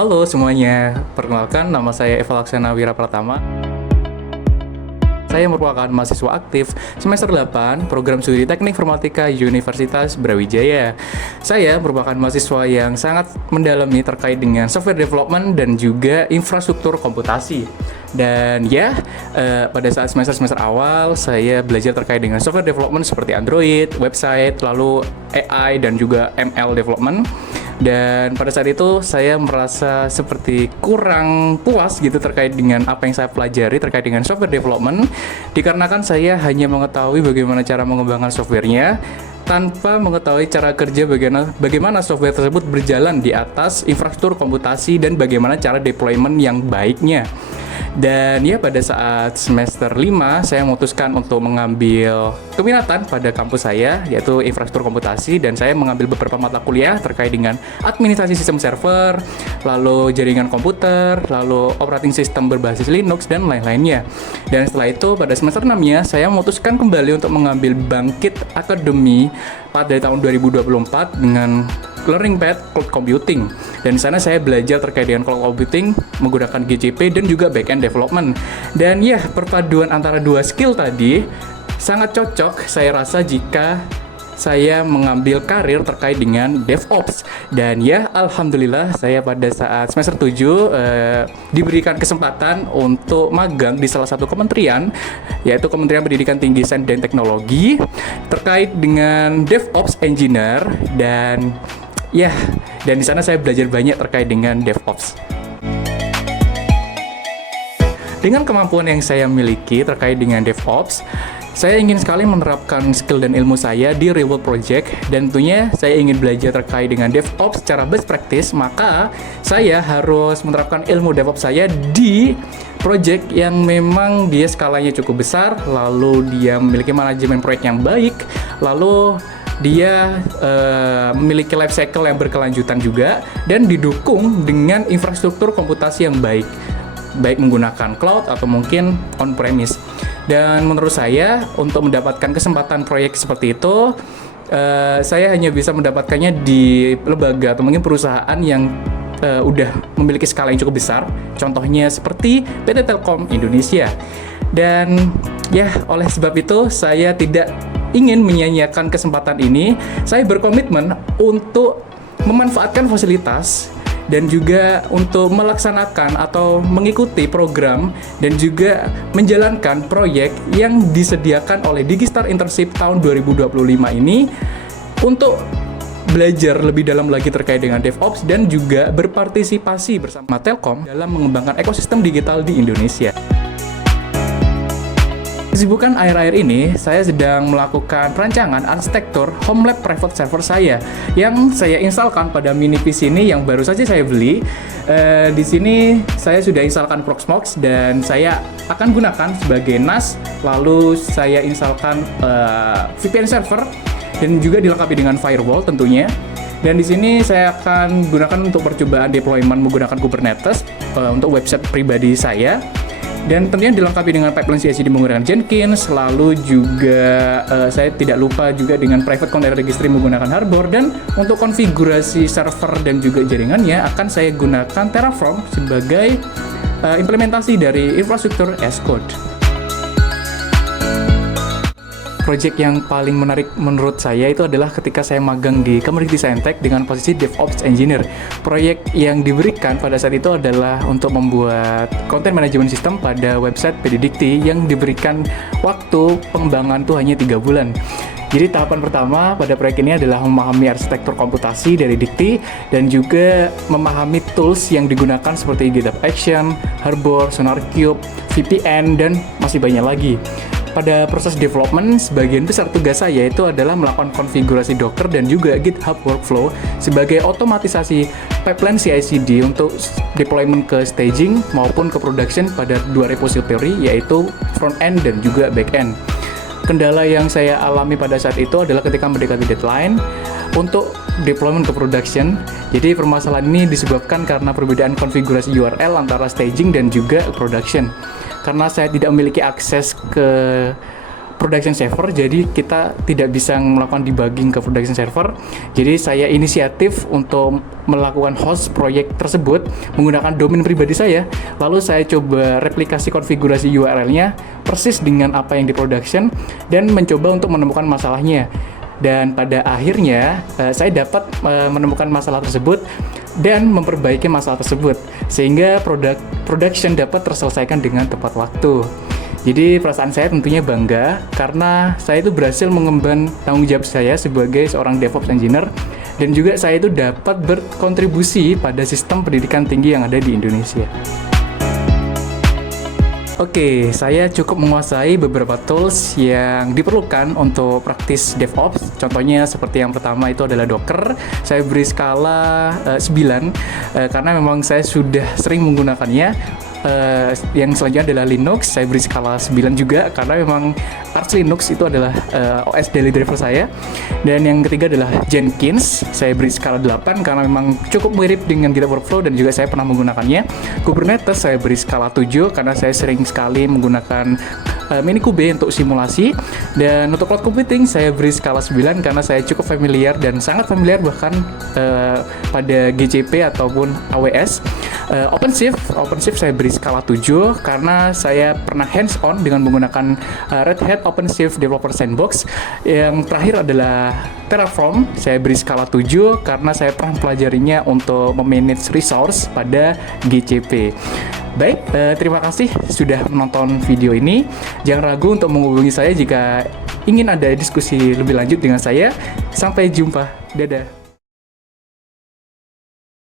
Halo semuanya, perkenalkan nama saya Eva Laksana Wirapratama. Saya merupakan mahasiswa aktif semester 8 program studi Teknik Informatika Universitas Brawijaya. Saya merupakan mahasiswa yang sangat mendalami terkait dengan software development dan juga infrastruktur komputasi. Dan pada saat semester awal saya belajar terkait dengan software development seperti Android, website, lalu AI dan juga ML development. Dan pada saat itu saya merasa seperti kurang puas gitu terkait dengan apa yang saya pelajari terkait dengan software development, dikarenakan saya hanya mengetahui bagaimana cara mengembangkan softwarenya tanpa mengetahui cara kerja bagaimana software tersebut berjalan di atas infrastruktur komputasi dan bagaimana cara deployment yang baiknya. Dan pada saat semester 5 saya memutuskan untuk mengambil keminatan pada kampus saya, yaitu infrastruktur komputasi, dan saya mengambil beberapa mata kuliah terkait dengan administrasi sistem server, lalu jaringan komputer, lalu operating system berbasis Linux dan lain-lainnya. Dan setelah itu pada semester 6-nya saya memutuskan kembali untuk mengambil Bangkit Academy pada tahun 2024 dengan Learning Path Cloud Computing. Dan di sana saya belajar terkait dengan cloud computing menggunakan GCP dan juga backend development. Dan perpaduan antara dua skill tadi sangat cocok saya rasa jika saya mengambil karir terkait dengan DevOps. Dan alhamdulillah saya pada saat semester 7 diberikan kesempatan untuk magang di salah satu kementerian, yaitu Kementerian Pendidikan Tinggi Sains dan Teknologi, terkait dengan DevOps Engineer. Dan di sana saya belajar banyak terkait dengan DevOps. Dengan kemampuan yang saya miliki terkait dengan DevOps, saya ingin sekali menerapkan skill dan ilmu saya di real world project, dan tentunya saya ingin belajar terkait dengan DevOps secara best practice. Maka saya harus menerapkan ilmu DevOps saya di project yang memang dia skalanya cukup besar, lalu dia memiliki manajemen proyek yang baik, lalu dia memiliki life cycle yang berkelanjutan juga, dan didukung dengan infrastruktur komputasi yang baik menggunakan cloud atau mungkin on-premise. Dan menurut saya untuk mendapatkan kesempatan proyek seperti itu, saya hanya bisa mendapatkannya di lembaga atau mungkin perusahaan yang udah memiliki skala yang cukup besar, contohnya seperti PT Telkom Indonesia. Dan oleh sebab itu saya tidak ingin menyia-nyiakan kesempatan ini. Saya berkomitmen untuk memanfaatkan fasilitas dan juga untuk melaksanakan atau mengikuti program dan juga menjalankan proyek yang disediakan oleh Digistar Internship tahun 2025 ini untuk belajar lebih dalam lagi terkait dengan DevOps dan juga berpartisipasi bersama Telkom dalam mengembangkan ekosistem digital di Indonesia. Kesibukan akhir-akhir ini, saya sedang melakukan perancangan arsitektur home lab private server saya yang saya instalkan pada mini PC ini yang baru saja saya beli. Di sini saya sudah instalkan Proxmox dan saya akan gunakan sebagai NAS. Lalu saya instalkan VPN server dan juga dilengkapi dengan firewall tentunya. Dan di sini saya akan gunakan untuk percobaan deployment menggunakan Kubernetes untuk website pribadi saya. Dan tentunya dilengkapi dengan pipeline CI/CD menggunakan Jenkins, lalu juga saya tidak lupa juga dengan private container registry menggunakan Harbor, dan untuk konfigurasi server dan juga jaringannya akan saya gunakan Terraform sebagai implementasi dari infrastruktur as code. Project yang paling menarik menurut saya itu adalah ketika saya magang di Kemenristek Saintek dengan posisi DevOps Engineer. Proyek yang diberikan pada saat itu adalah untuk membuat content management system pada website PD Dikti yang diberikan waktu pengembangan tuh hanya 3 bulan. Jadi tahapan pertama pada proyek ini adalah memahami arsitektur komputasi dari Dikti dan juga memahami tools yang digunakan seperti GitHub Action, Harbor, SonarQube, VPN, dan masih banyak lagi. Pada proses development, sebagian besar tugas saya itu adalah melakukan konfigurasi Docker dan juga GitHub Workflow sebagai otomatisasi pipeline CI/CD untuk deployment ke staging maupun ke production pada 2 repository, yaitu front end dan juga back end. Kendala yang saya alami pada saat itu adalah ketika mendekati deadline untuk deployment ke production. Jadi permasalahan ini disebabkan karena perbedaan konfigurasi URL antara staging dan juga production. Karena saya tidak memiliki akses ke production server, jadi kita tidak bisa melakukan debugging ke production server. Jadi saya inisiatif untuk melakukan host proyek tersebut menggunakan domain pribadi saya, lalu saya coba replikasi konfigurasi URL-nya persis dengan apa yang di production dan mencoba untuk menemukan masalahnya. Dan pada akhirnya saya dapat menemukan masalah tersebut dan memperbaiki masalah tersebut sehingga production dapat terselesaikan dengan tepat waktu. Jadi perasaan saya tentunya bangga karena saya itu berhasil mengemban tanggung jawab saya sebagai seorang DevOps Engineer, dan juga saya itu dapat berkontribusi pada sistem pendidikan tinggi yang ada di Indonesia. Oke, saya cukup menguasai beberapa tools yang diperlukan untuk praktis DevOps. Contohnya seperti yang pertama itu adalah Docker. Saya beri skala 9 karena memang saya sudah sering menggunakannya. Yang selanjutnya adalah Linux, saya beri skala 9 juga karena memang Arch Linux itu adalah OS daily driver saya. Dan yang ketiga adalah Jenkins, saya beri skala 8 karena memang cukup mirip dengan GitHub Workflow dan juga saya pernah menggunakannya. Kubernetes saya beri skala 7 karena saya sering sekali menggunakan Minikube untuk simulasi. Dan untuk cloud computing saya beri skala 9 karena saya cukup familiar dan sangat familiar bahkan pada GCP ataupun AWS. OpenShift saya beri skala 7 karena saya pernah hands on dengan menggunakan Red Hat OpenShift Developer Sandbox. Yang terakhir adalah Terraform, saya beri skala 7 karena saya pernah mempelajarinya untuk memanage resource pada GCP. Baik, terima kasih sudah menonton video ini. Jangan ragu untuk menghubungi saya jika ingin ada diskusi lebih lanjut dengan saya. Sampai jumpa, dadah.